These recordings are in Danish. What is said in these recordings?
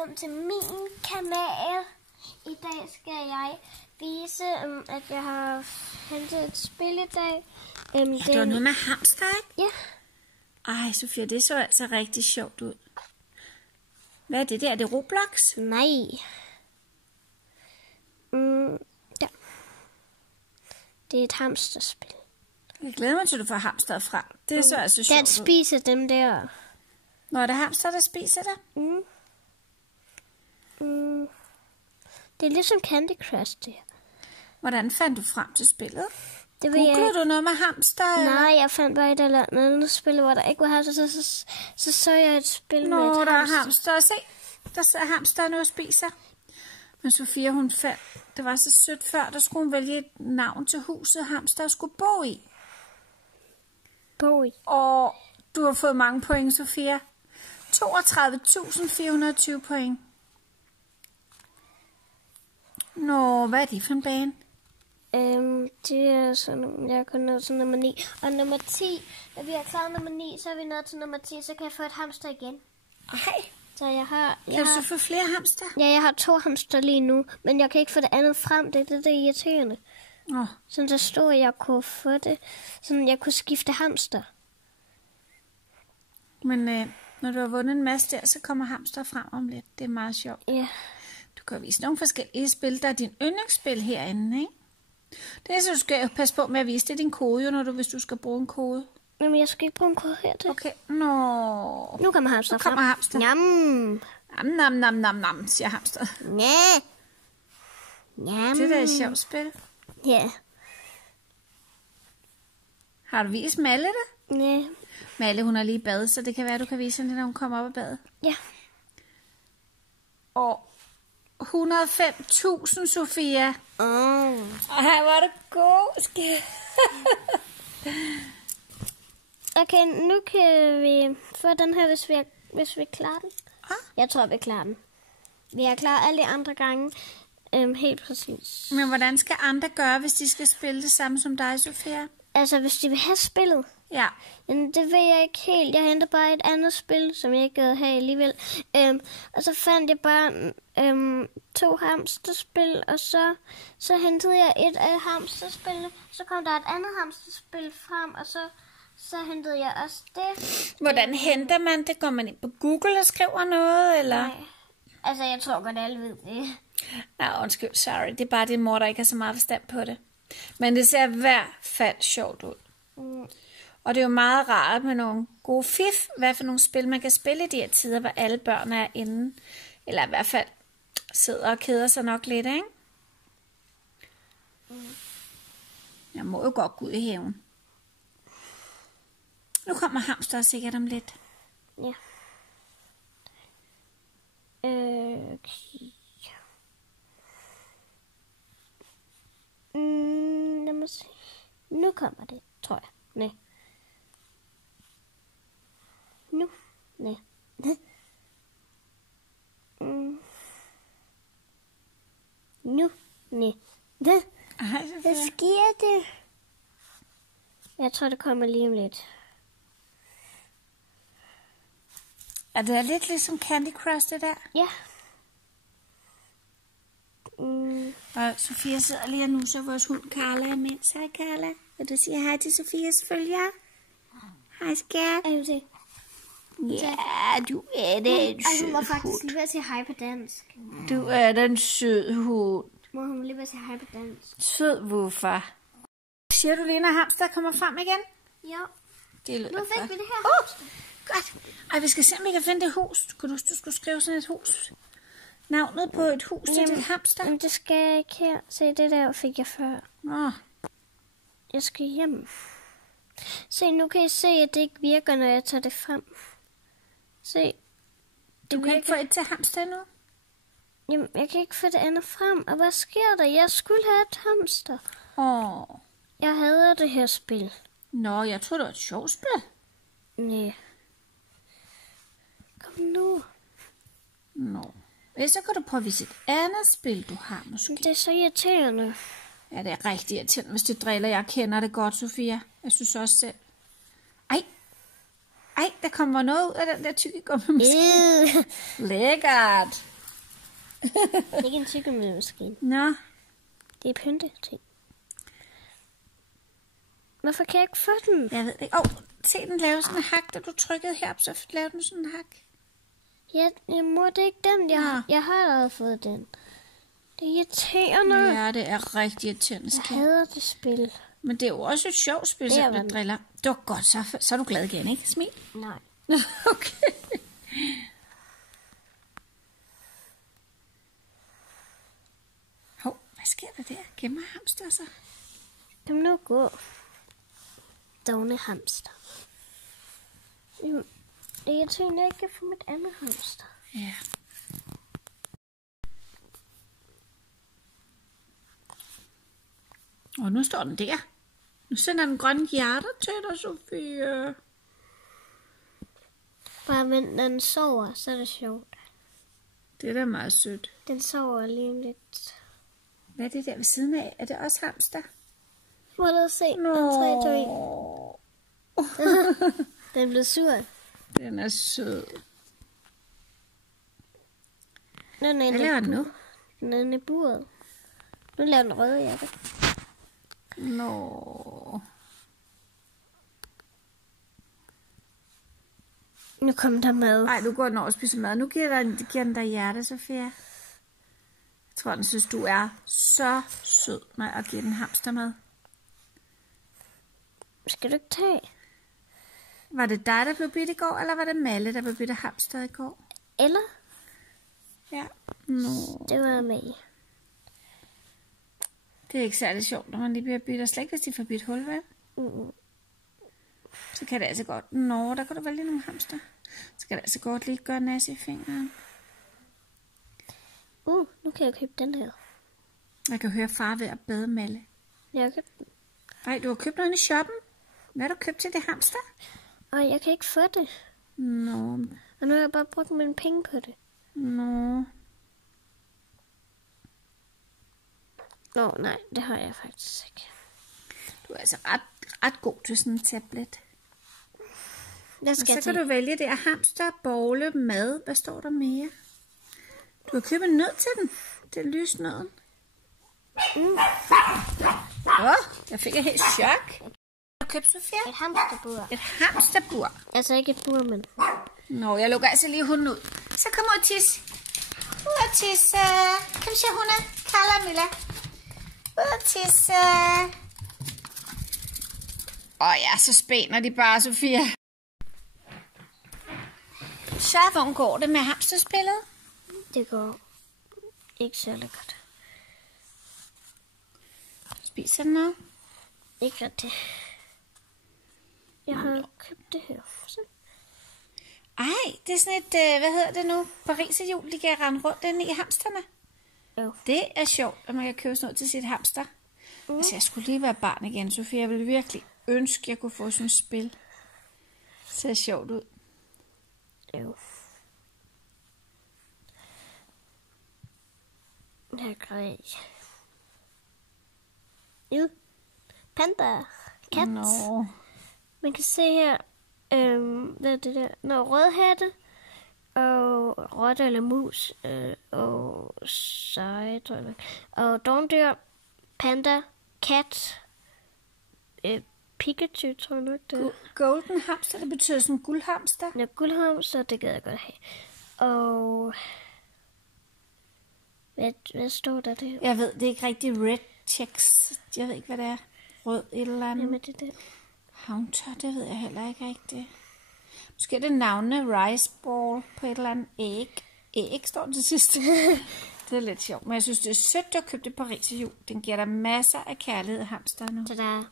velkommen til min kanal. I dag skal jeg vise, at jeg har hentet et spil i dag. Det var noget med hamster, ikke? Ja. Ej, Sofia, det så altså rigtig sjovt ud. Hvad er det der? Er det Roblox? Nej. Ja. Det er et hamsterspil. Jeg glæder mig til, at du får hamsteret frem. Det så altså sjovt Den spiser dem der. Nå, er der hamster, der spiser dig? Det er ligesom Candy Crush, det her. Hvordan fandt du frem til spillet? Det vil Googlede du noget med hamster? Eller? Nej, jeg fandt bare et eller andet spil, hvor der ikke var hamster, så jeg et spil med et hamster. Nå, der er hamster. Se, der sidder hamster nu og spiser. Men Sofia, hun fandt, det var så sødt før, der skulle hun vælge et navn til huset, hamster skulle bo i. Bo i? Og du har fået mange point, Sofia. 32.420 point. Nå, hvad er det for en bane? Det er sådan, jeg er kun nået til nummer 9. Og nummer 10, når vi har klaret nummer 9, så er vi nået til nummer 10, så kan jeg få et hamster igen. Hej. Så jeg har... Kan du få flere hamster? Ja, jeg har 2 hamster lige nu, men jeg kan ikke få det andet frem. Det er irriterende. Nå. Sådan der stod, at jeg kunne få det. Sådan jeg kunne skifte hamster. Men når du har vundet en masse der, så kommer hamster frem om lidt. Det er meget sjovt. Ja. Du kan vise nogle forskellige spil. Der er din yndlingsspil herinde, ikke? Det er så, du skal passe på med at vise. Det er din kode, når hvis du skal bruge en kode. Men jeg skal ikke bruge en kode her til. Okay, nå. Nu kommer hamster frem. Nu kommer hamster. Njam. Nam, nam, nam, nam, siger hamster. Ja. Njam. Det der er et sjovt spil. Ja. Har du vist Malle det? Ja. Malle, hun er lige i bad, så det kan være, du kan vise hende, når hun kommer op af badet. Ja. Og 105.000, Sofia. Ej, hvor er det god, skat. Okay, nu kan vi få den her, hvis vi klarer den. Jeg tror, vi klarer den. Vi har klaret alle de andre gange. Helt præcis. Men hvordan skal andre gøre, hvis de skal spille det samme som dig, Sofia? Altså, hvis de vil have spillet? Ja. Men det ved jeg ikke helt. Jeg henter bare et andet spil, som jeg ikke gad have alligevel. Og så fandt jeg bare 2 hamsterspil, og så hentede jeg et af hamsterspillene. Så kom der et andet hamsterspil frem, og så hentede jeg også det. Hvordan henter man det? Går man ind på Google og skriver noget, eller? Nej. Altså, jeg tror godt, alle ved det. Nej, undskyld, sorry. Det er bare din mor, der ikke har så meget forstand på det. Men det ser i hvert fald sjovt ud. Og det er jo meget rart med nogle gode fif, hvad for nogle spil man kan spille i de her tider, hvor alle børn er inde. Eller i hvert fald sidder og keder sig nok lidt, ikke? Jeg må jo godt gå ud i haven. Nu kommer hamster sikkert om lidt. Ja. Okay. Lad mig se. Nu kommer det, tror jeg. Nej. Nu. Nej. Nu. Nej. Hvad sker det? Jeg tror, det kommer lige om lidt. Er det lidt ligesom Candy Crush, det der? Ja. Og Sofia sidder lige og nusser vores hund Carla imens. Hej Carla. Vil du sige hej til Sofias følger? Hej skat. Ja, du er da en sød hun må faktisk hund. lige ved at sige hej på dansk. Du er da en sød hund. Må hun lige ved at sige hej på dansk? Sød hvorfor? Siger du lige, når hamster kommer frem igen? Ja. Det lyder Nu fik godt. vi det her. Godt. Ej, vi skal se, om vi kan finde det hus. Kunne du skulle skrive sådan et hus? Navnet på et hus til dit hamster? Men det skal jeg ikke her. Se, det der fik jeg før. Nå. Jeg skal hjem. Se, nu kan I se, at det ikke virker, når jeg tager det frem. Se. Du kan ikke få et til hamster nu? Jamen, jeg kan ikke få det andet frem. Og hvad sker der? Jeg skulle have et hamster. Jeg hader det her spil. Nå, jeg tror det var et sjovt spil. Nej. Kom nu. Nå. Så kan du prøve et andet spil, du har måske. Det er så irriterende. Ja, det er rigtig irriterende, hvis det driller. Jeg kender det godt, Sofia. Jeg synes også selv. Ej, der kommer noget ud af den der tykkegummi. Lækkert. Det er ikke en tyggegummi-maskine. Nå. Det er pynteting. Hvorfor kan jeg ikke få den? Jeg ved ikke. Se den lave sådan en hak, da du trykkede herop, så lavede den sådan en hak. Ja, mor, det er ikke den. Jeg har allerede fået den. Det er irriterende. Ja, det er rigtig irriterende. Jeg hader det spil. Men det er jo også et sjovt spil, som du driller. Det var godt, så er du glad igen, ikke? Smil. Nej. Okay. Hvad sker der der? Gemmer hamster så? Kom nu gå. Dogne hamster. Det er irriterende, jeg ikke kan få mit andet hamster. Ja. Og nu står den der. Nu sender den grønne hjerter til dig, Sofie. Bare vent, når den sover, så er det sjovt. Det er da meget sødt. Den sover lige om lidt. Hvad er det der ved siden af? Er det også hamster? Må du se? Nå. 3, 2, 1. Den blev sur. Den er sød. Hvad laver den nu? Den er i buret. Nu laver den røde jakke. Nå. Nu kommer der mad. Nej, nu går den over og spiser mad. Nu giver den dig hjerte, Sofia. Jeg tror, den synes, du er så sød med at give den hamstermad. Skal du ikke tage? Var det dig, der blev bidt i går, eller var det Malle, der blev bidt af hamster i går? Eller? Ja. Nå. Det var med. Det er ikke særlig sjovt, når man lige bliver bidt, og slet ikke, hvis de får bidt hul, vel? Så kan det altså godt. Nå, der kan du vælge nogle hamster. Så kan det altså godt lige gøre næse i fingeren. Nu kan jeg købe den her. Jeg kan høre far ved at bade Malle. Jeg har købt den. Ej, du har købt noget i shoppen? Hvad har du købt til det hamster? Jeg kan ikke få det. Nå. Og nu har jeg bare brugt mine penge på det. Nå. Nej, det har jeg faktisk ikke. Du er altså ret god til sådan en tablet. Hvad skal og så kan du vælge det af hamster, bolle, mad. Hvad står der mere? Du har købt en nød til den. Det er lysnøden. Jeg fik et helt chok. Har du købt, Sofia? Et hamsterbur. Et hamsterbur. Altså ikke et bur, men... Nå, jeg lukker altså lige hunden ud. Så kom ud og tisse. Ud og tisse. Kom så, hunde. Carla og Milla. Ud og tisse. Ja, så spænder de bare, Sofia. Så hvordan går det med hamsterspillet? Det går ikke særlig godt. Spiser den noget? Ikke rigtigt. Jeg har købt det her. Ej, det er sådan et, hvad hedder det nu? Pariserhjul, de kan rende rundt inde i hamsterne. Jo. Det er sjovt, at man kan købe sådan noget til sit hamster. Altså, jeg skulle lige være barn igen, Sofia. Jeg ville virkelig ønske, at jeg kunne få sådan et spil. Det ser sjovt ud. Jo. Jeg græd. Jo. Panda. Kat. Nå. Man kan se her, hvad er det der? Rødhatte og rotte eller mus og seje, tror jeg. Og dogndyr, panda, kat, Pikachu, tror jeg nok det er. Golden hamster, det betyder sådan en guldhamster. Ja, guldhamster, det gad jeg godt have. Og hvad står der der? Jeg ved, det er ikke rigtig red checks. Jeg ved ikke, hvad det er. Rød et eller andet. Jamen, det der. Hunter, det ved jeg heller ikke rigtigt. Måske er det navne rice ball på et eller andet æg. Æg står den til sidst. Det er lidt sjovt, men jeg synes, det er sødt, at du har købt et pariserhjul. Den giver dig masser af kærlighed, hamster nu. Tada.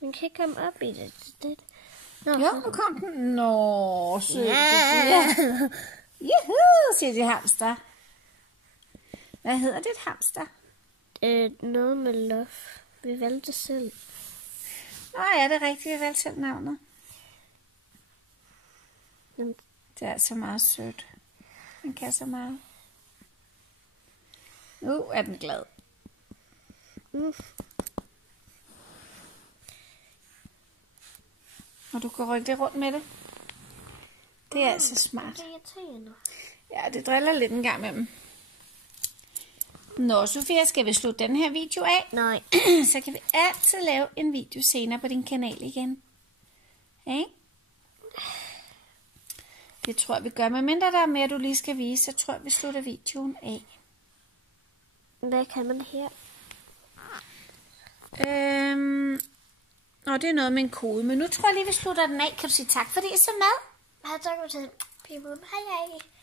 Den kan ikke komme op i det. Jo, nu kom den. Nå, sødt. Ja. Juhu, siger de hamster. Hvad hedder dit hamster? Noget med love. Vi valgte det selv. Nå ja, det er rigtigt. Vi valgte selv navnet. Jamen. Det er altså meget sødt. Den kan så meget. Nu er den glad. Og du kan rykke det rundt med det. Det er altså smart. Det er irriterende. Ja, det driller lidt en gang med dem. Nå, Sofia, skal vi slutte den her video af? Nej. Så kan vi altid lave en video senere på din kanal igen. Okay? Det tror jeg, vi gør. Men mindre der er mere, du lige skal vise, så tror jeg, vi slutter videoen af. Hvad kan man her? Det er noget med en kode, men nu tror jeg lige, vi slutter den af. Kan du sige tak, fordi I så med? Jeg har tak for det. Hej hej.